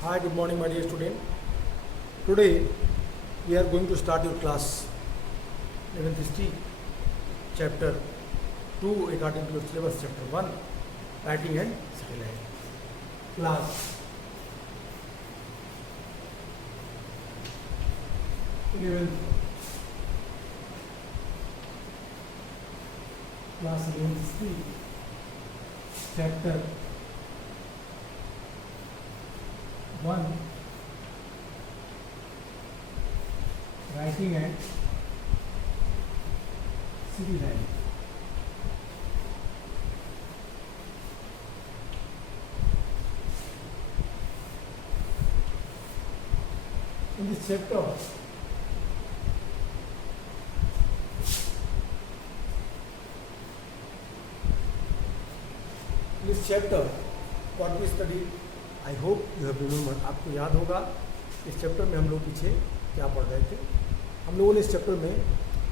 Hi, good morning, my dear student. Today we are going to start your class 11th history, chapter 2, according to your syllabus, chapter 1, writing and city life. Class 11th, class 11th history, chapter 1, writing and city life. In this chapter, what we studied, I hope you have remembered. आपको याद होगा इस chapter में हम लोग पीछे क्या पढ़ रहे थे। हम लोगों ने इस चैप्टर में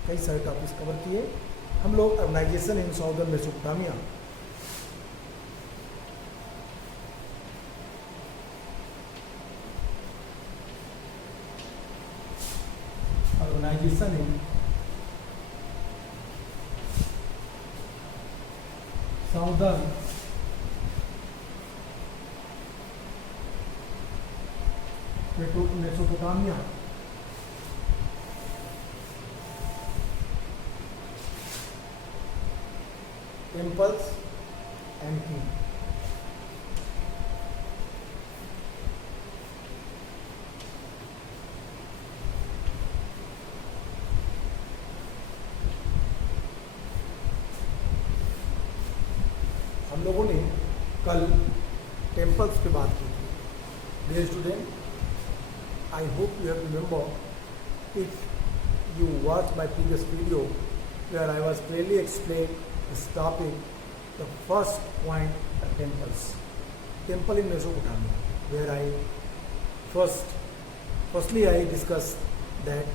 कई सारे टॉपिक्स कवर किए। हम लोग urbanisation in southern Mesopotamia, urbanisation in southern Mesopotamia temples and king. हम लोगों ने कल टेम्पल्स पे बात की थी। Dear student, I hope you have remember if you watched my previous video where I was clearly explained this topic. The first point, the temples, temple in Mesopotamia, where I firstly I discussed that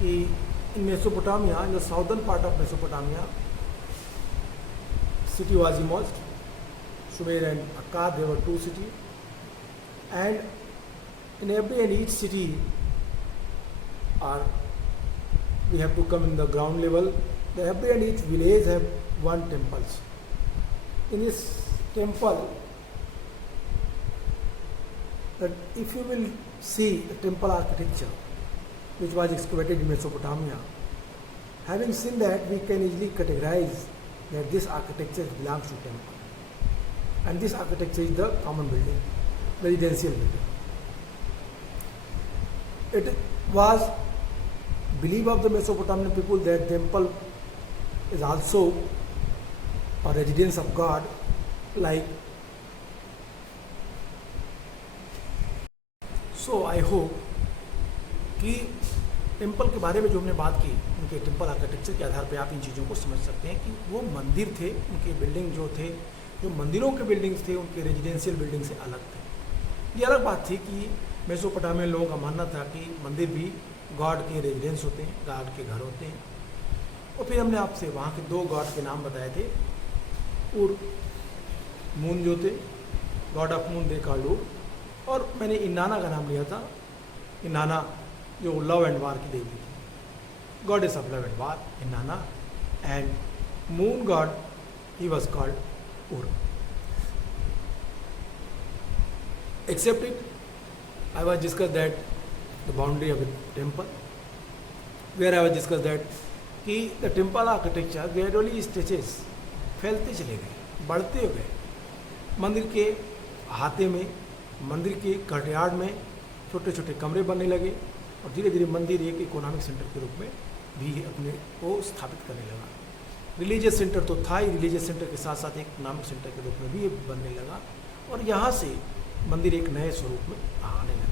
in Mesopotamia, in the southern part of Mesopotamia, city was emerged. Sumer and Akkad, there were two cities, and in every and each city we have to come in the ground level. Every and each village have one temples. In this temple, that if you will see the temple architecture which was excavated in Mesopotamia, having seen that, we can easily categorize that this architecture belongs to temple, and this architecture is the common building, residential building. It was belief of the Mesopotamian people that temple is also a residence of God, like. So I hope कि temple के बारे में जो हमने बात की, उनके temple architecture के आधार पर आप इन चीज़ों को समझ सकते हैं कि वो मंदिर थे, उनके बिल्डिंग जो थे, जो मंदिरों के बिल्डिंग्स थे, उनके रेजिडेंशियल बिल्डिंग से अलग थे। ये अलग बात थी कि मेसोपोटामियन लोगों का मानना था कि मंदिर भी गॉड के रेजिडेंस होते हैं, गॉड के घर होते हैं। और फिर हमने आपसे वहाँ के दो गॉड के नाम बताए थे। उर, मून जो थे, God of moon they called उर, और मैंने इन्नाना का नाम लिया था। इन्नाना जो लव एंड वार की देवी थी, goddess of love and war, Inanna, and moon god he was called Ur. Except it, I was discussed that the boundary of the temple, where I was discussed that कि the temple architecture gradually stages, फैलते चले गए, बढ़ते हुए मंदिर के अहाते में, मंदिर के कॉर्टयार्ड में छोटे छोटे कमरे बनने लगे, और धीरे धीरे मंदिर एक इकोनॉमिक सेंटर के रूप में भी अपने को स्थापित करने लगा। रिलीजियस सेंटर तो था ही, रिलीजियस सेंटर के साथ साथ एक इकोनॉमिक सेंटर के रूप में भी ये बनने लगा, और यहाँ से मंदिर एक नए स्वरूप में आने लगा।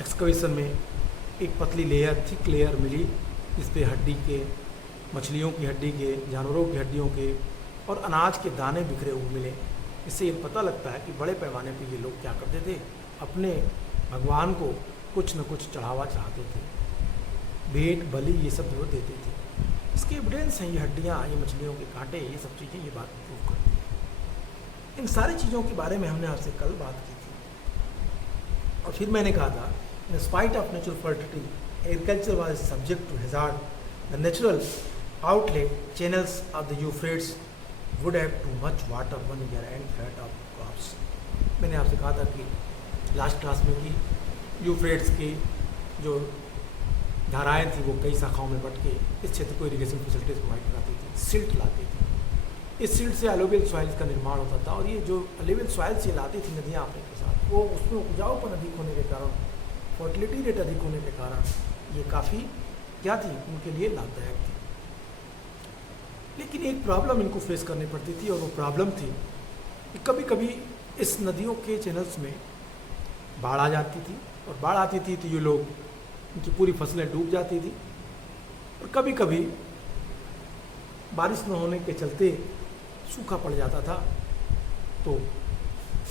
एक्सकवेशन में एक पतली लेयर, थिक लेयर मिली, इस पे हड्डी के, मछलियों की हड्डी के, जानवरों की हड्डियों के और अनाज के दाने बिखरे हुए मिले। इससे ये पता लगता है कि बड़े पैमाने पे ये लोग क्या करते थे, अपने भगवान को कुछ न कुछ चढ़ावा चढ़ाते थे, भेंट बलि ये सब वो देते थे। इसके एविडेंस हैं ये हड्डियाँ, ये मछलियों के कांटे, ये सब चीज़ें ये बात प्रूव करती हैं। इन सारी चीज़ों के बारे में हमने आपसे कल बात की थी। और फिर मैंने कहा था, in spite of natural fertility agriculture was subject to hazard the natural outlet channels of the Euphrates would have too much water one year and flat of crops. मैंने आपसे कहा था कि लास्ट क्लास में कि यूफ्रेट्स की जो धाराएं थी वो कई शाखाओं में बट के इस क्षेत्र को इरिगेशन फैसिलिटीज प्रोवाइड कराती थी, सिल्ट लाती थी। इस सिल्ट से अलोवियल सॉइल्स का निर्माण होता था और ये जो अलोवियल सॉइल्स ये लाती थी नदियाँ अपने के साथ, वो उसमें उपजाऊपन अधिक होने के कारण, फर्टिलिटी रेट अधिक होने के कारण ये काफ़ी क्या थी, उनके लिए लाभदायक थी। लेकिन एक प्रॉब्लम इनको फेस करनी पड़ती थी और वो प्रॉब्लम थी कि कभी कभी इस नदियों के चैनल्स में बाढ़ आ जाती थी और बाढ़ आती थी तो ये लोग, उनकी पूरी फसलें डूब जाती थी और कभी कभी बारिश न होने के चलते सूखा पड़ जाता था। तो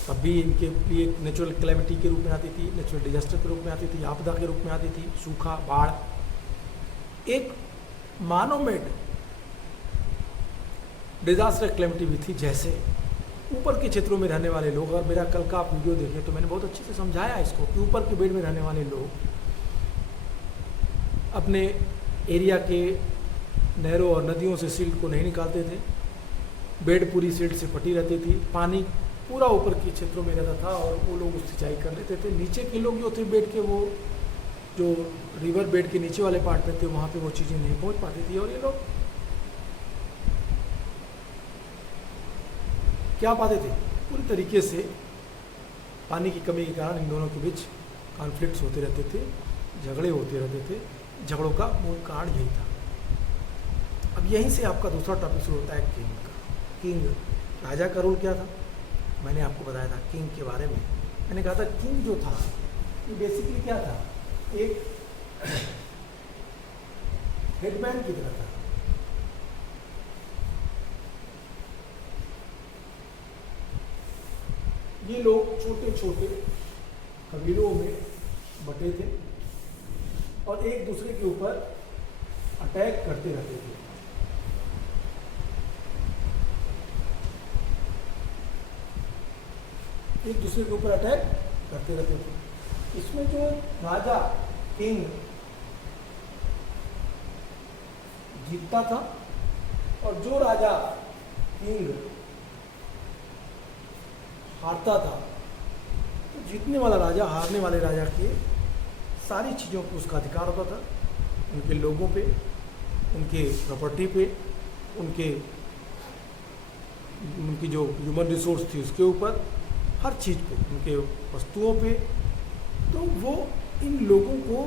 तब भी इनके लिए नेचुरल कैलेमिटी के रूप में आती थी, नेचुरल डिजास्टर के रूप में आती थी, आपदा के रूप में आती थी, सूखा, बाढ़। एक मानोमेड डिजास्टर कैलेमिटी भी थी, जैसे ऊपर के क्षेत्रों में रहने वाले लोग, और मेरा कल का आप वीडियो देखें तो मैंने बहुत अच्छे से समझाया इसको कि ऊपर के बेड में रहने वाले लोग अपने एरिया के नहरों और नदियों से सिल्ट को नहीं निकालते थे, बेड पूरी सिल्ट से फटी रहती थी, पानी पूरा ऊपर के क्षेत्रों में रहता था और वो लोग उस सिंचाई कर लेते थे। नीचे के लोग जो थे बेड के, वो जो रिवर बेड के नीचे वाले पार्ट में थे, वहाँ पे वो चीज़ें नहीं पहुँच पाती थी और ये लोग क्या पाते थे, पूरी तरीके से पानी की कमी के कारण इन दोनों के बीच कॉन्फ्लिक्ट्स होते रहते थे, झगड़े होते रहते थे। झगड़ों का मूल कारण यही था। अब यहीं से आपका दूसरा टॉपिक शुरू होता है किंग का। किंग, राजा का रोल क्या था, मैंने आपको बताया था किंग के बारे में। मैंने कहा था किंग जो था ये बेसिकली क्या था, एक हेडमैन की तरह था। ये लोग छोटे छोटे कबीलों में बटे थे और एक दूसरे के ऊपर अटैक करते रहते थे। एक दूसरे के ऊपर अटैक करते रहते थे। इसमें जो राजा किंग जीतता था और जो राजा किंग हारता था, तो जीतने वाला राजा हारने वाले राजा के सारी चीज़ों को उसका अधिकार होता था, उनके लोगों पे, उनके प्रॉपर्टी पे, उनकी जो ह्यूमन रिसोर्स थी उसके ऊपर, हर चीज़ पे, उनके वस्तुओं पे। तो वो इन लोगों को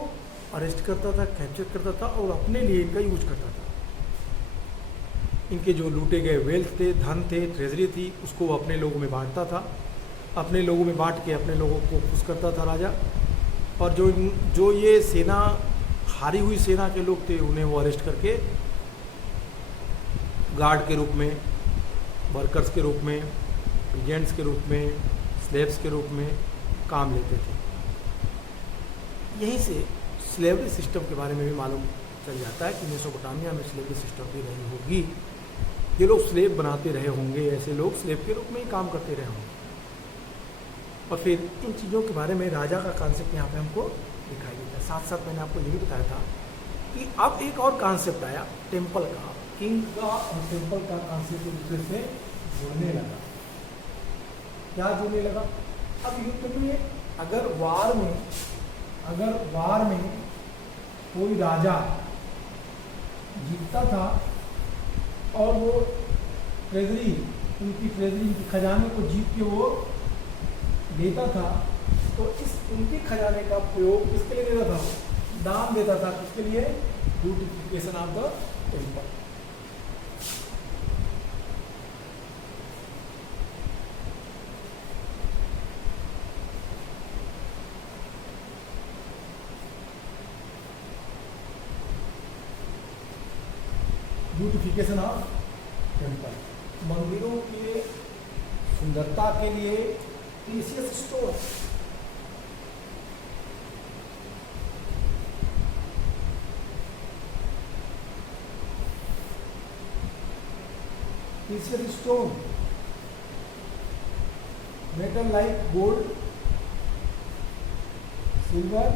अरेस्ट करता था, कैप्चर करता था और अपने लिए इनका यूज करता था। इनके जो लूटे गए वेल्थ थे, धन थे, ट्रेजरी थी, उसको वो अपने लोगों में बांटता था, अपने लोगों में बांट के अपने लोगों को खुश करता था राजा। और जो ये सेना, हारी हुई सेना के लोग थे, उन्हें वो अरेस्ट करके गार्ड के रूप में, वर्कर्स के रूप में, एजेंट्स के रूप में, स्लेव्स के रूप में काम लेते थे। यहीं से स्लेवरी सिस्टम के बारे में भी मालूम चल जाता है कि मेसोपोटामिया में स्लेवरी सिस्टम भी रही होगी। ये लोग स्लेव बनाते रहे होंगे, ऐसे लोग स्लेव के रूप में ही काम करते रहे होंगे। और फिर इन चीज़ों के बारे में राजा का कॉन्सेप्ट यहाँ पे हमको दिखाई देता है। साथ साथ मैंने आपको ये भी बताया था कि अब एक और कॉन्सेप्ट आया टेम्पल का। किंग का और टेम्पल का कॉन्सेप्ट एक दूसरे से जुड़ने लगा। क्या जुड़ने लगा, अब युद्ध में अगर वार में कोई राजा जीतता था और वो ट्रेजरी, उनकी खजाने को जीत के वो देता था, तो उनके खजाने का प्रयोग किसके लिए देता था, दान देता था, किसके लिए, beautification of the temple. Beautification of temple, मंदिरों के सुंदरता के लिए precious stone, precious stone, metal like gold, silver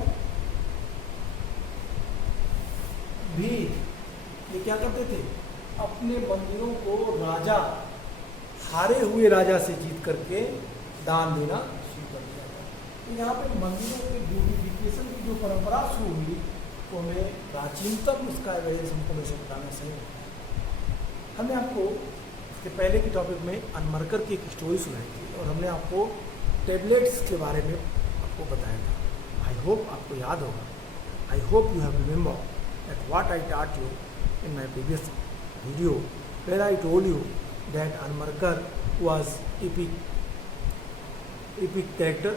भी ये क्या करते थे, अपने मंदिरों को राजा, हारे हुए राजा से जीत करके दान देना शुरू कर दिया था। तो यहाँ पे मंदिरों के ब्यूटिफिकेशन की जो परंपरा शुरू हुई तो हमें प्राचीनतम इसका एविडेंस हमको मेसोपोटामिया से मिलता है। हमने आपको इसके पहले के टॉपिक में अनमरकर की एक स्टोरी सुनाई थी और हमने आपको टेबलेट्स के बारे में आपको बताया था। आई होप आपको याद होगा, I hope you have remember that what I taught you in my previous video where I told you that Enmerkar was epic character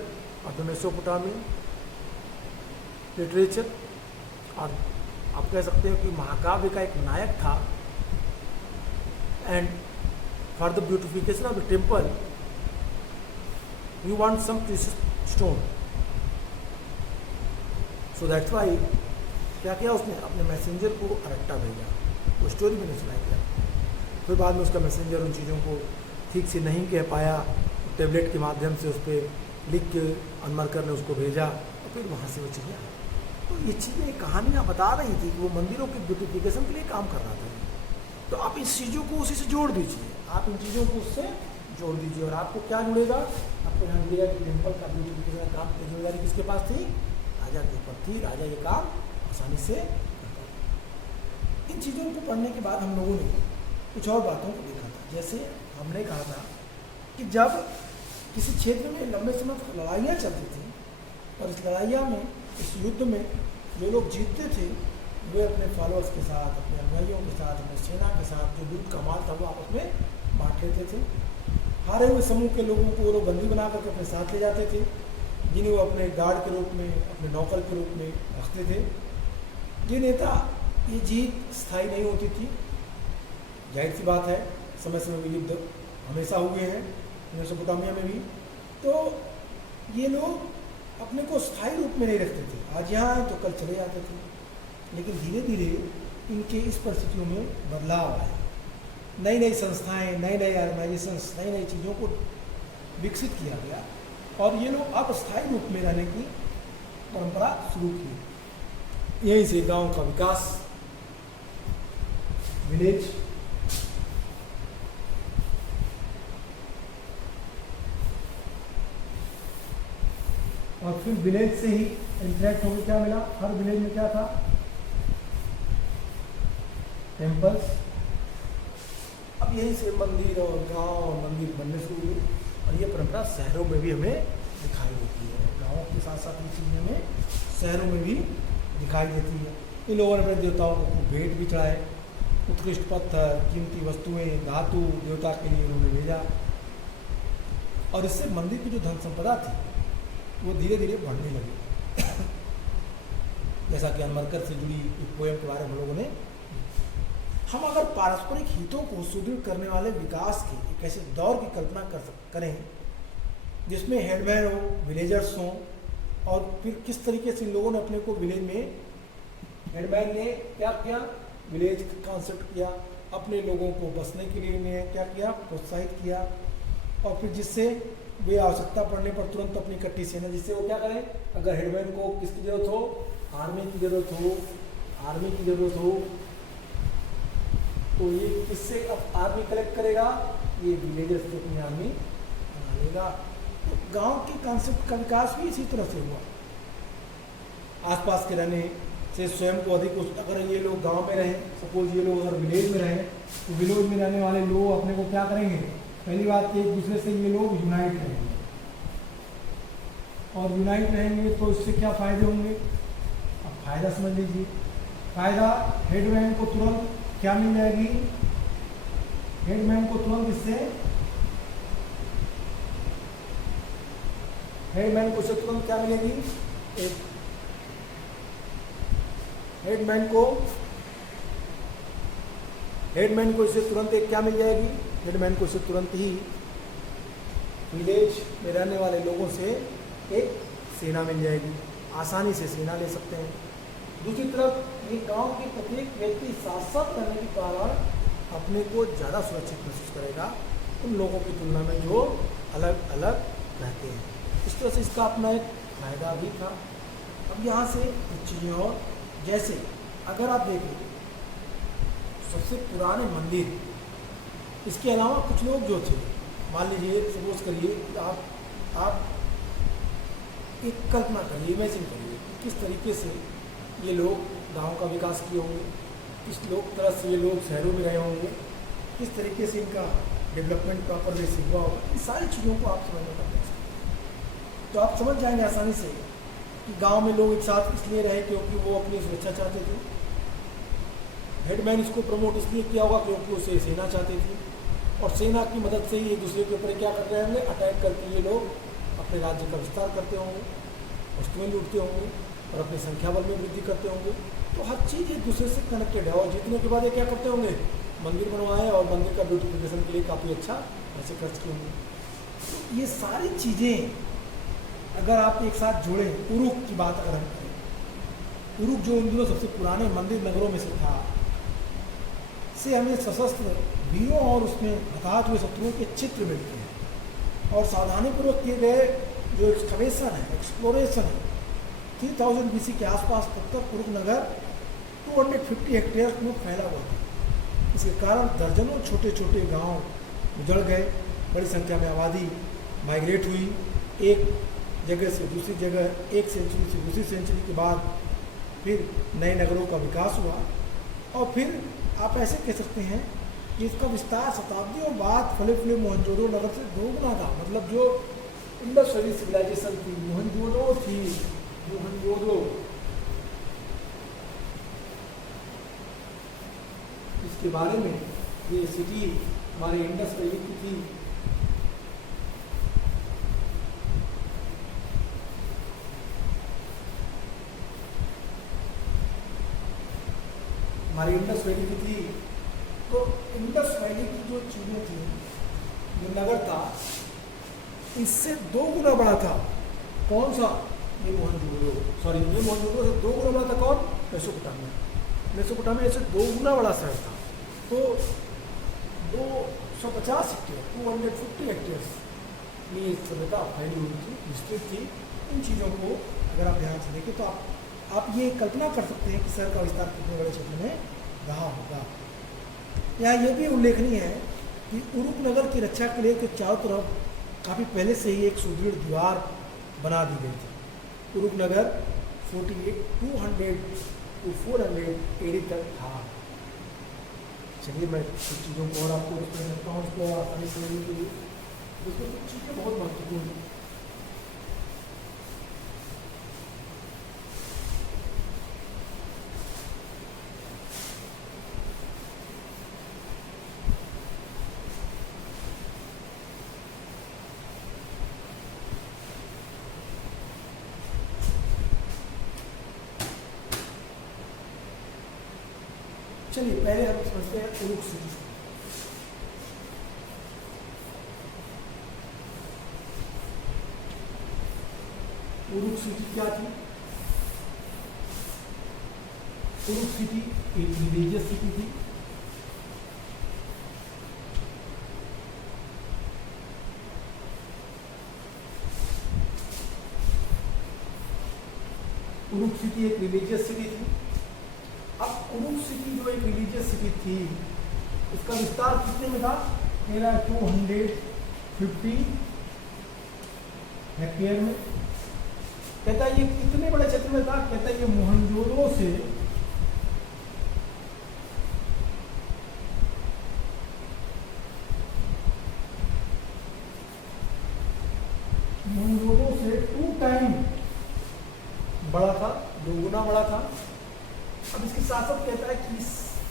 of the Mesopotamian literature, और आप कह सकते हैं कि महाकाव्य का एक नायक था। And for the beautification of the temple you want some precious stone, so that's why क्या किया उसने, अपने मैसेंजर को अरट्टा भेजा। वो स्टोरी मैंने सुनाई किया। फिर बाद में उसका मैसेंजर उन चीज़ों को ठीक से नहीं कह पाया, टेबलेट के माध्यम से उस पर लिख के अनमरकर ने उसको भेजा और फिर वहाँ से वो चले आए। तो ये चीज़ें कहानियाँ बता रही थी कि वो मंदिरों की ब्यूटिफिकेशन के लिए काम कर रहा था। तो आप इस चीज़ों को उसी से जोड़ दीजिए, आप इन चीज़ों को उससे जोड़ दीजिए और आपको क्या जुड़ेगा, आपको यहाँ मिलेगा कि टेम्पल का ब्यूटिफिकेशन का काम की जिम्मेदारी किसके पास थी, राजा के ऊपर थी। राजा ये काम आसानी से करता था। इन चीज़ों को पढ़ने के बाद हम लोगों ने कुछ और बातों को देखा था। जैसे हमने कहा था कि जब किसी क्षेत्र में लंबे समय तक लड़ाइयाँ चलती थी और इस लड़ाइयाँ में, इस युद्ध में जो लोग जीतते थे वे अपने फॉलोअर्स के साथ, अपने अनुयायियों के साथ, अपने सेना के साथ जो लूट का माल था वो आपस में बांट लेते थे। हारे हुए समूह के लोगों को वो लोग बंदी बना करके अपने साथ ले जाते थे, जिन्हें वो अपने गार्ड के रूप में, अपने नौकर के रूप में रखते थे। ये नेता, ये जीत स्थायी नहीं होती थी। जाहिर सी बात है, समय समय में युद्ध हमेशा हुए हैं मेसोपोटामिया में भी। तो ये लोग अपने को स्थायी रूप में नहीं रखते थे, आज यहाँ आए तो कल चले जाते थे। लेकिन धीरे धीरे इनके इस परिस्थितियों में बदलाव आया, नई नई संस्थाएं, नई नई ऑर्गेनाइजेशंस, नई नई चीज़ों को विकसित किया गया और ये लोग अब स्थायी रूप में रहने की परंपरा शुरू की। यहीं से गांव का विकास, विलेज, और फिर विलेज से ही इंटरेक्ट होकर क्या मिला, हर विलेज में क्या था, टेम्पल्स। अब यहीं से मंदिर और गांव और मंदिर बनने शुरू हुए और ये परंपरा शहरों में भी हमें दिखाई देती है। गांवों के साथ साथ ये चीज़ें हमें शहरों में भी दिखाई देती है। इन लोगों ने अपने देवताओं को खूब भेंट भी चढ़ाए, उत्कृष्ट पत्थर, कीमती वस्तुएं, धातु देवता के लिए उन्होंने भेजा और इससे मंदिर की जो धन संपदा थी वो धीरे धीरे बढ़ने लगी। जैसा कि अनमरकर से जुड़ी एक पोएम के बारे में हम लोगों ने, हम अगर पारस्परिक हितों को सुदृढ़ करने वाले विकास के एक ऐसे दौर की कल्पना करें जिसमें हेडमैन हो, विलेजर्स हों, और फिर किस तरीके से इन लोगों ने अपने को विलेज में, हेडमैन ने क्या किया, विलेज कॉन्सेप्ट किया, अपने लोगों को बसने के लिए इन्हें क्या किया, प्रोत्साहित किया, और फिर जिससे वे आवश्यकता पड़ने पर तुरंत अपनी इकट्ठी सेना, जिससे वो क्या करें, अगर हेडमैन को किसकी ज़रूरत हो, आर्मी की ज़रूरत हो, तो ये किससे अब आर्मी कलेक्ट करेगा, ये विलेजर्स से अपनी आर्मी बना लेगा। तो गांव के कॉन्सेप्ट का विकास भी इसी तरह से हुआ। आसपास के रहने से स्वयं को अधिक, अगर ये लोग गांव में रहें, सपोज ये लोग अगर विलेज में रहें, तो विलेज में रहने वाले लोग अपने को क्या करेंगे, पहली बात एक दूसरे से ये लोग यूनाइट रहेंगे, और यूनाइट रहेंगे तो इससे क्या फ़ायदे होंगे, अब फ़ायदा समझ लीजिए। फ़ायदा, हेडमैन को तुरंत क्या मिल जाएगी, हेडमैन को तुरंत इससे, हेडमैन को इससे तुरंत क्या मिलेगी, एक हेडमैन को इससे तुरंत एक क्या मिल जाएगी, हेडमैन को इससे तुरंत ही विलेज में रहने वाले लोगों से एक सेना मिल जाएगी, आसानी से सेना ले सकते हैं। दूसरी तरफ ये गांव के प्रत्येक व्यक्ति साथ साथ रहने के कारण अपने को ज़्यादा सुरक्षित महसूस करेगा उन लोगों की तुलना में जो अलग अलग रहते हैं। इस तरह से इसका अपना एक फायदा भी था। अब यहाँ से कुछ चीज़ें और, जैसे अगर आप देखें सबसे पुराने मंदिर, इसके अलावा कुछ लोग जो थे, मान लीजिए सपोज करिए कि आप एक कल्पना करिए, इमेजिन करिए कि किस तरीके से ये लोग गांव का विकास किए होंगे, किस तरह से ये लोग शहरों में रहे होंगे, किस तरीके से इनका डेवलपमेंट प्रॉपर वे से हुआ होगा। इन सारी चीज़ों को आप समझने का प्रयास करें तो आप समझ जाएंगे आसानी से कि गांव में लोग एक साथ इसलिए रहे क्योंकि वो अपनी सुरक्षा चाहते थे। हेडमैन इसको प्रमोट इसलिए किया होगा क्योंकि उसे सेना चाहती थी, और सेना की मदद से ही एक दूसरे के ऊपर क्या कर रहे होंगे, अटैक करके ये लोग अपने राज्य का विस्तार करते होंगे, वस्तुएं लूटते होंगे और अपनी संख्या बल में वृद्धि करते होंगे। तो हर चीज़ एक दूसरे से कनेक्टेड है, और जीतने के बाद ये क्या करते होंगे, मंदिर बनवाए और मंदिर का ब्यूटिफिकेशन के लिए काफ़ी अच्छा पैसे खर्च किए होंगे। तो ये सारी चीज़ें अगर आप एक साथ जोड़ें, उरुक की बात अगर हम करें, उरुक जो इन दिनों सबसे पुराने मंदिर नगरों में से था, से हमें सशस्त्र वीरों और उसमें हताहत हुए शत्रुओं के चित्र मिलते हैं, और सावधानीपूर्वक किए गए जो एक्सकवेशन है, एक्सप्लोरेशन है, 3000 BC के आसपास तब तक उरुक नगर 250 हेक्टेयर में फैला हुआ था। इसके कारण दर्जनों छोटे छोटे गांव उजड़ गए, बड़ी संख्या में आबादी माइग्रेट हुई, एक जगह से दूसरी जगह, एक सेंचुरी से दूसरी सेंचुरी के बाद फिर नए नगरों का विकास हुआ, और फिर आप ऐसे कह सकते हैं कि इसका विस्तार शताब्दियों बाद फले फूले मोहनजोदड़ो नगर से दोगुना था। मतलब जो इंडस वैली सिविलाइजेशन थी, मोहनजोदड़ो थी, मोहनजोदड़ो, इसके बारे में ये सिटी हमारे इंडस वैली की थी। हमारी इंडस वैली की थी, तो इंडस वैली की जो चीज़ें थी, जो नगर था, इससे 2 गुना बड़ा था। कौन सा? ये मोहनजोदड़ो, सॉरी ये मोहनजोदड़ो से 2 गुना बड़ा था। कौन? मेसोपोटामिया। मेसोपोटामिया से 2 गुना बड़ा शहर था। तो 250 हेक्टेयर, 250 हेक्टेयर्स ये सभ्यता फैली हुई थी, विस्तृत थी। इन चीज़ों को अगर आप ध्यान से देखें तो आप ये कल्पना कर सकते हैं कि शहर का विस्तार कितने बड़े क्षेत्र में रहा होगा। यहाँ ये भी उल्लेखनीय है कि उरुक नगर की रक्षा के लिए के चारों तरफ काफ़ी पहले से ही एक सुदृढ़ दीवार बना दी गई थी। उरुक नगर 200 to 400 AD तक था। चलिए मैं कुछ चीज़ों को और आपको एक्सप्लेन करता हूँ, इसको आसानी से समझने के लिए। इसमें कुछ चीज़ें बहुत महत्वपूर्ण हैं। चलिए पहले हम समझते हैं उरुक सिटी। उरुक सिटी क्या थी? उरुक सिटी एक रिलीजियस सिटी थी। उरुक सिटी एक रिलीजियस सिटी थी। अब उरुक सिटी जो एक रिलीजियस सिटी थी, इसका विस्तार कितने में था? मेरा 250 हेक्टेयर में। कहता है ये कितने बड़े क्षेत्र में था? कहता है ये मोहनजोदड़ो से मोहनजोदड़ो से 2 टाइम बड़ा था, 2 गुना बड़ा था। अब इसके साथ साथ कहता है कि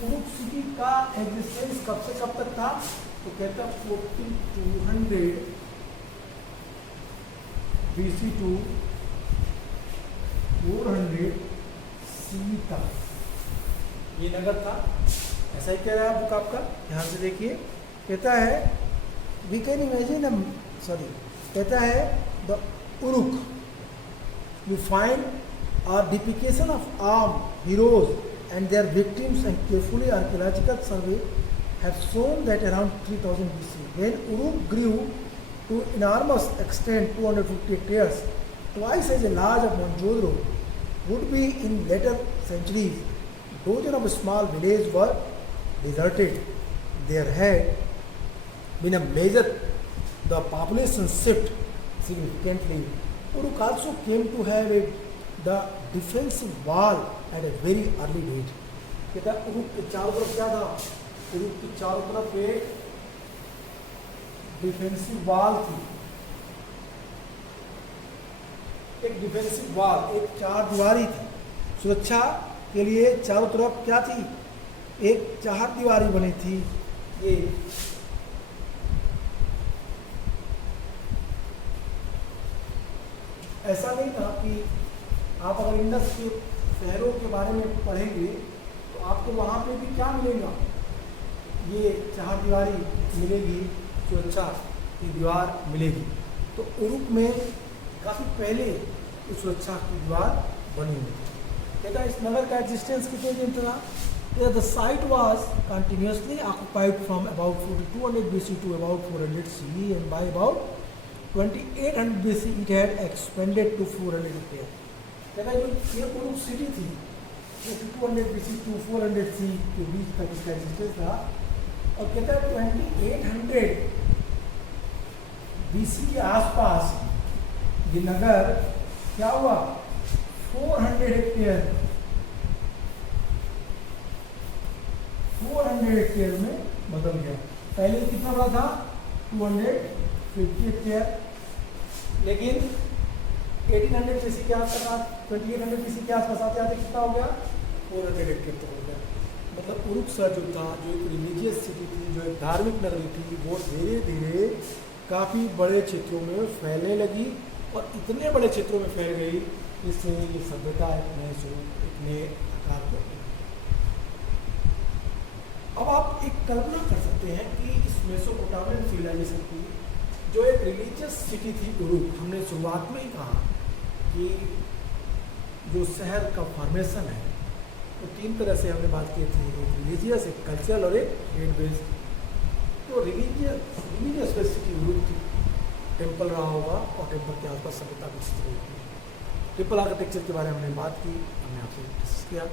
उरुक सिटी का एग्जिस्टेंस कब से कब तक था? तो कहता है 4200 BC to 400 CE तक ये नगर था। ऐसा ही कह रहा है बुक आपका, ध्यान से देखिए। कहता है वी कैन इमेजिन, सॉरी, कहता है the Uruk you find a depiction of armed heroes and their victims, and carefully archaeological survey have shown that around 3000 BC, when Uruk grew to enormous extent, 250 hectares, twice as large as Mohenjo-daro, would be in later centuries. Dozens of small villages were deserted. There had been a major the population shift significantly. Uruk also came to have the defensive wall at a very early date. कहता है Uruk के चारों तरफ क्या था? Uruk के चारों तरफ एक डिफेंसिव वॉल थी, एक डिफेंसिव वॉल, एक चार दीवारी थी। सुरक्षा के लिए चारों तरफ क्या थी? एक चार दीवारी बनी थी। ये ऐसा नहीं था कि आप अगर इंडस के शहरों के बारे में पढ़ेंगे तो आपको वहाँ पे भी क्या मिलेगा? ये चार दीवारी मिलेगी, सुरक्षा की दीवार मिलेगी। तो उरुक में काफ़ी पहले इस सुरक्षा की दीवार बनी हुई थी। कहता है इस नगर का एग्जिस्टेंस कितने दिन था? The site was continuously occupied from about 4200 BC to about 400 CE and by about 2800 BC it had expanded to 400 AD. कहता है जो ये उरुक सिटी थी, 200 BC to 400 CE के बीच तक इसका एग्जिस्टेंस था। और कहता है 2800 BC के आसपास ये नगर क्या हुआ? 400 हेक्टेयर में बदल गया। पहले कितना बड़ा था? 250 हेक्टेयर, लेकिन 1800 BC के आसपास, 2800 BC के आसपास आते आते कितना हो गया? 400 हेक्टेयर तक हो गया। मतलब उरुक शहर जो था, जो एक रिलीजियस सिटी थी, जो एक धार्मिक नगरी थी, वो धीरे धीरे काफ़ी बड़े क्षेत्रों में फैलने लगी और इतने बड़े क्षेत्रों में फैल गई इससे ये सभ्यता एक नए स्वरूप, एक नए आकार को। अब आप एक कल्पना कर सकते हैं कि इस मेसोपोटामियन सिविलाइजेशन की जो एक रिलीजियस सिटी थी उरुक, हमने शुरुआत में ही कहा कि जो शहर का फॉर्मेशन है तो तीन तरह से हमने बात की थी, एक रिलीजियस, एक कल्चरल और एक ट्रेड बेस्ड। तो रिलीजियस बेस्ड सिटी उरुक थी, टेम्पल रहा होगा और टेम्पल के आसपास सभ्यता विकसित हुई थी। टेम्पल आर्किटेक्चर के बारे में हमने बात की, हमने आपसे डिस्कस किया।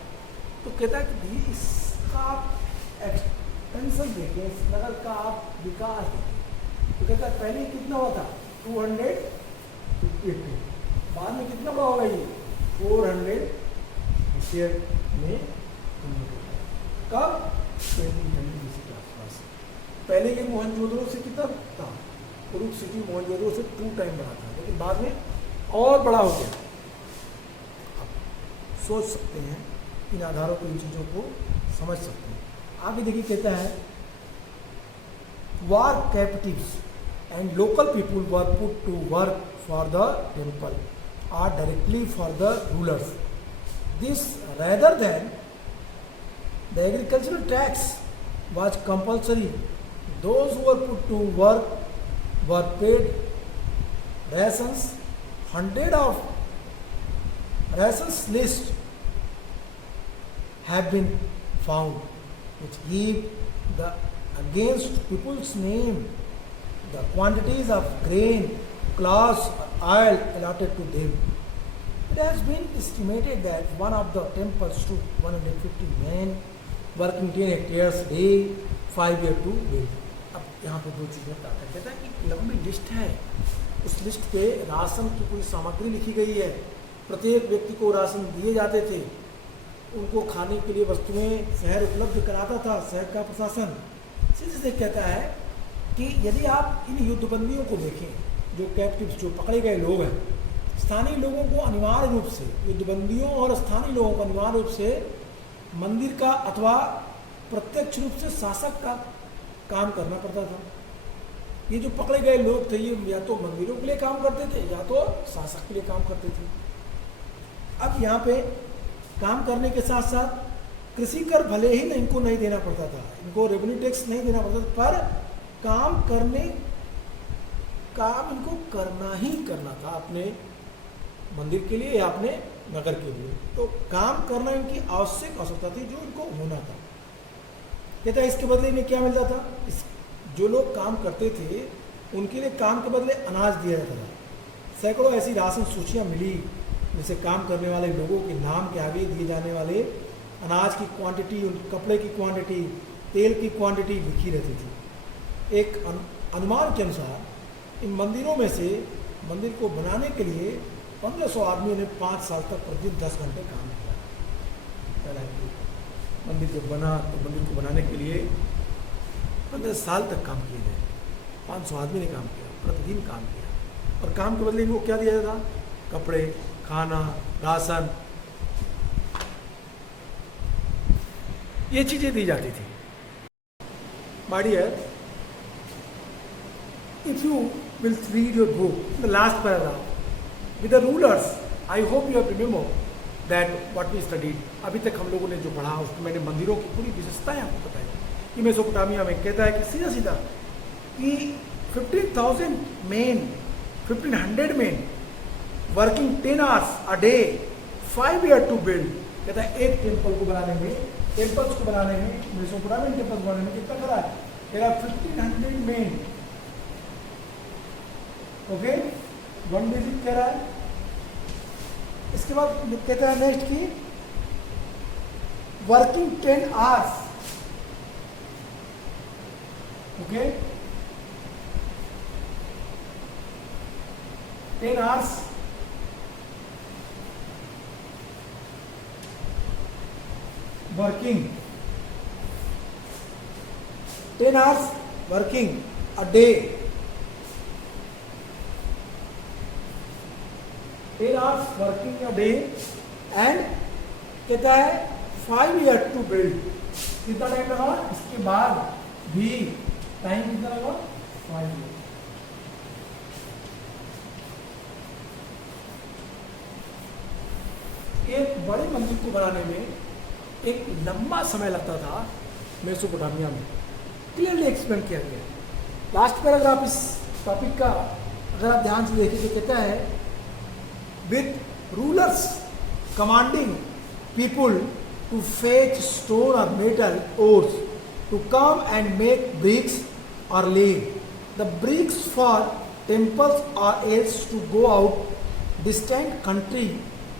तो कहता है कि इसका एक्सपेंशन देखें, इस नगर का आप विकास देखें। तो कहता है पहले कितना हुआ था? 250, बाद में कितना बड़ा होगा ये? 400 हेक्टेयर में कन्वर्ट होगा। कब? 2000 BC के आसपास। पहले ये मोहनजोदड़ो से कितना था? उरुक सिटी मोहनजोदड़ो से 2 टाइम बड़ा था, लेकिन बाद में और बड़ा हो गया। आप सोच सकते हैं, इन आधारों पर इन चीज़ों को समझ सकते हैं। आगे देखिए, कहता है war captives and local people were put to work for the temple or directly for the rulers. This rather than the agricultural tax was compulsory. Those who were put to work were paid rations. Hundred of rations list have been found which give the against people's name the quantities of grain, cloth, or oil allotted to them. It has been estimated that one of the temples took 150 men working 10 hectares a day, 5 years to build. अब यहाँ पे दो चीज़ें बताता है। कहता है कि लंबी लिस्ट है, उस लिस्ट पे राशन की पूरी सामग्री लिखी गई है। प्रत्येक व्यक्ति को राशन दिए जाते थे, उनको खाने के लिए वस्तुएं शहर उपलब्ध कराता था शहर का प्रशासन। सीधे कहता है कि यदि आप इन युद्धबंदियों को देखें, जो कैप्टिव्स, जो पकड़े गए लोग हैं, स्थानीय लोगों को अनिवार्य रूप से, युद्धबंदियों और स्थानीय लोगों को अनिवार्य रूप से मंदिर का अथवा प्रत्यक्ष रूप से शासक का काम करना पड़ता था। ये जो पकड़े गए लोग थे, ये या तो मंदिरों के लिए काम करते थे या तो शासक के लिए काम करते थे। अब यहाँ पे काम करने के साथ साथ कृषि कर भले ही इनको नहीं देना पड़ता था, इनको रेवेन्यू टैक्स नहीं देना पड़ता था, पर काम इनको करना ही करना था, अपने मंदिर के लिए या अपने नगर के लिए। तो काम करना इनकी आवश्यक आवश्यकता थी, जो इनको होना था। कहता है इसके बदले इन्हें क्या मिलता था? जो लोग काम करते थे उनके लिए काम के बदले अनाज दिया जाता था। सैकड़ों ऐसी राशन सूचियाँ मिली जैसे काम करने वाले लोगों के नाम के आगे दिए जाने वाले अनाज की क्वांटिटी, उन कपड़े की क्वांटिटी, तेल की क्वांटिटी लिखी रहती थी। एक अनुमान के अनुसार इन मंदिरों में से मंदिर को बनाने के लिए 1500 आदमियों ने 5 साल तक प्रतिदिन 10 घंटे काम किया। पहला मंदिर जब बना तो मंदिर को बनाने के लिए 15 साल तक काम किए गए। 500 आदमी ने काम किया, प्रतिदिन काम किया, और काम के बदले इनको क्या दिया जाता? कपड़े, खाना, राशन, ये चीजें दी जाती थी। My dear, if you will read your book, the last paragraph, with the rulers, I hope you have remembered that what we studied. अभी तक हम लोगों ने जो पढ़ा उसमें मैंने मंदिरों की पूरी विशेषताएं आपको बताई कि मेसोपोटामिया में कहता है कि सीधा सीधा कि 15,000 men, 1500 men working 10 hours a day, 5 years to build। कहता है एक टेम्पल को बनाने में, टेम्पल्स को बनाने में, मेसोपोटामियन टेम्पल्स बनाने में कितना खरा है? कहता 1500 men। ओके, 1 डिजिट कह रहा है। इसके बाद कहता है नेक्स्ट की working 10 hours। Okay, 10 hours working, 10 hours working a day, 10 hours working a day, and कहता है 5 years to build। कितना टाइम लगा? इसके बाद भी टाइम कितना लगा? 5 years। एक बड़े मंदिर को बनाने में एक लंबा समय लगता था मेसोपोटामिया में, क्लियरली एक्सप्लेन किया गया। लास्ट पैराग्राफ इस टॉपिक का अगर आप ध्यान से देखें तो कहता है with rulers commanding people to fetch stone और metal ores to come and make bricks और lay the bricks for temples और else to go out distant country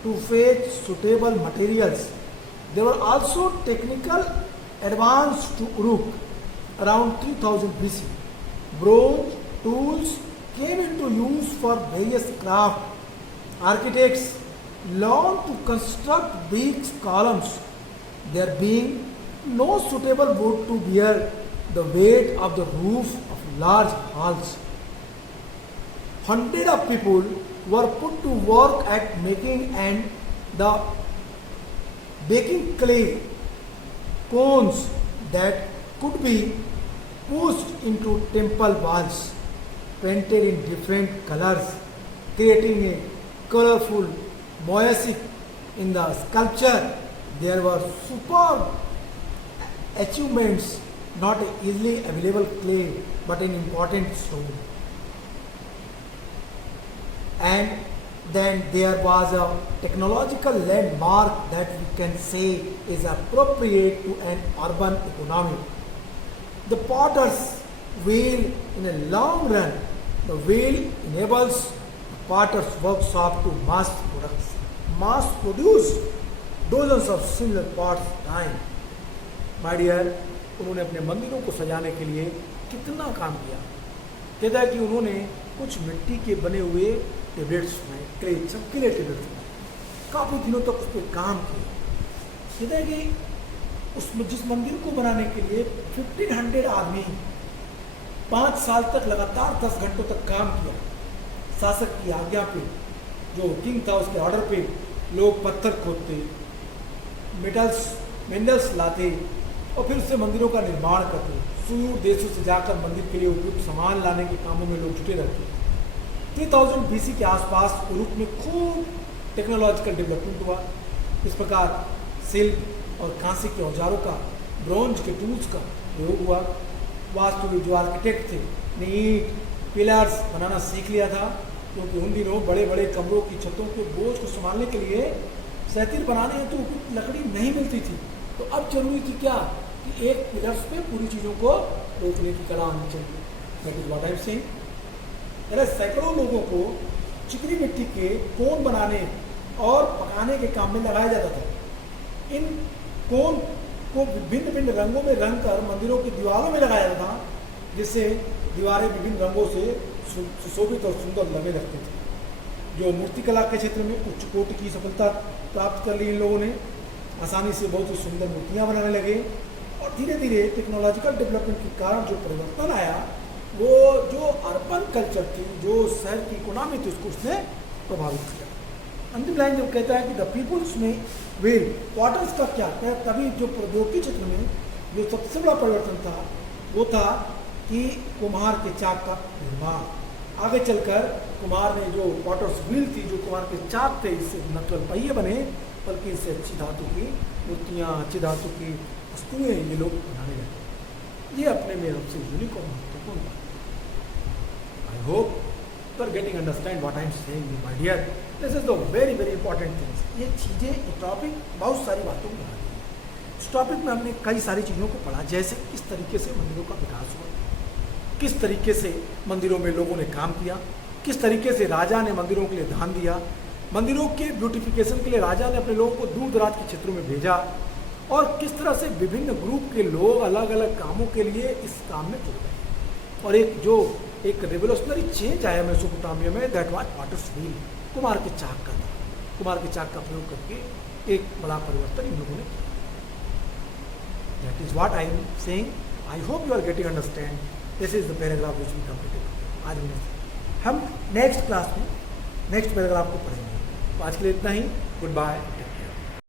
to fetch suitable materials. There were also technical advance to Uruk around 3000 BC. Bronze tools came into use for various craft. Architects longed to construct brick columns, there being no suitable wood to bear the weight of the roof of large halls. Hundreds of people were put to work at making and the baking clay cones that could be pushed into temple walls, painted in different colors, creating a colorful mosaic in the sculpture. There were superb achievements, not easily available clay, but an important stone. And then there was a technological landmark that we can say is appropriate to an urban economy. The potter's wheel in a long run, the wheel enables the potter's workshop to mass produce dozens of similar pots time. My dear, उन्होंने अपने मंदिरों को सजाने के लिए कितना काम किया। कहता है कि उन्होंने कुछ मिट्टी के बने हुए टेबलेट्स में क्ले सबके लिए टेबलेट्स में काफ़ी दिनों तक उस पर काम किया। कहते हैं कि उसमें जिस मंदिर को बनाने के लिए 1500 आदमी 5 साल तक लगातार 10 घंटों तक काम किया। शासक की आज्ञा पे, जो किंग था उसके ऑर्डर पे लोग पत्थर खोदते, मिनरल्स लाते और फिर उससे मंदिरों का निर्माण करते। दूर देशों से जाकर मंदिर के लिए उपयुक्त सामान लाने के कामों में लोग जुटे रहते। 3000 BC के आसपास उरुक में खूब टेक्नोलॉजिकल डेवलपमेंट हुआ। इस प्रकार शिल्प और कांसे के औजारों का, ब्रॉन्ज के टूल्स का प्रयोग हुआ। वास्तुविद जो आर्किटेक्ट थे ने ईंट पिलर्स बनाना सीख लिया था, क्योंकि उन दिनों बड़े बड़े कमरों की छतों के बोझ को संभालने के लिए सहतिर बनाने हेतु तो लकड़ी नहीं मिलती थी। तो अब जरूरी थी क्या कि एक पिलर्स पे पूरी चीज़ों को रोकने की कला आनी चाहिए। That is what I am saying. सैकड़ों लोगों को चिकनी मिट्टी के कोन बनाने और पकाने के काम में लगाया जाता था। इन कोन को विभिन्न भिन्न रंगों में रंग कर मंदिरों की दीवारों में लगाया जाता था, जिससे दीवारें विभिन्न रंगों से सुशोभित और सुंदर लगे लगते थे। जो मूर्तिकला के क्षेत्र में उच्च कोटि की सफलता प्राप्त कर ली इन लोगों ने, आसानी से बहुत ही सुंदर मूर्तियाँ बनाने लगे। और धीरे धीरे टेक्नोलॉजिकल डेवलपमेंट के कारण जो परिवर्तन आया, वो जो अर्बन कल्चर थी, जो शहर की इकोनॉमी थी, उसको उसने प्रभावित किया। अंतिम लाइन जब कहता है कि द पीपुल्स में वेल क्वार्टर्स का क्या है, तभी जो प्रौद्योगिकी क्षेत्र में जो सबसे बड़ा परिवर्तन था वो था कि कुम्हार के चाक का निर्माण। आगे चलकर कुम्हार ने जो क्वार्टर्स व्हील थी, जो कुम्हार के चाक थे, इससे न केवल पहिए बने बल्कि इससे अच्छी धातु की मूर्तियाँ, अच्छी धातु की वस्तुएँ ये लोग बनाने लगे। ये अपने में सबसे यूनिक और महत्वपूर्ण बात है। I hope you are getting understand what I am saying my dear. This is the very very important things. ये चीज़ें, ये टॉपिक बहुत सारी बातों को बना दी है। इस टॉपिक में हमने कई सारी चीज़ों को पढ़ा, जैसे किस तरीके से मंदिरों का विकास हुआ, किस तरीके से मंदिरों में लोगों ने काम किया, किस तरीके से राजा ने मंदिरों के लिए दान दिया, मंदिरों के ब्यूटिफिकेशन के लिए राजा ने अपने लोगों को दूर दराज के क्षेत्रों में भेजा, और किस तरह से विभिन्न ग्रुप के लोग अलग अलग कामों के लिए इस काम में जुड़ गए। और एक रेवोल्यूशनरी चेंज आया मेसोपोटामिया में, दैट वाज वाटर्स व्हील, कुम्हार के चाक का था। कुम्हार के चाक का प्रयोग करके एक बड़ा परिवर्तन इन लोगों ने किया। That is what I am saying. I hope you are getting understand. This is the paragraph which we completed. आज हम नेक्स्ट क्लास में नेक्स्ट पैराग्राफ को पढ़ेंगे। तो आज के लिए इतना ही। Good bye.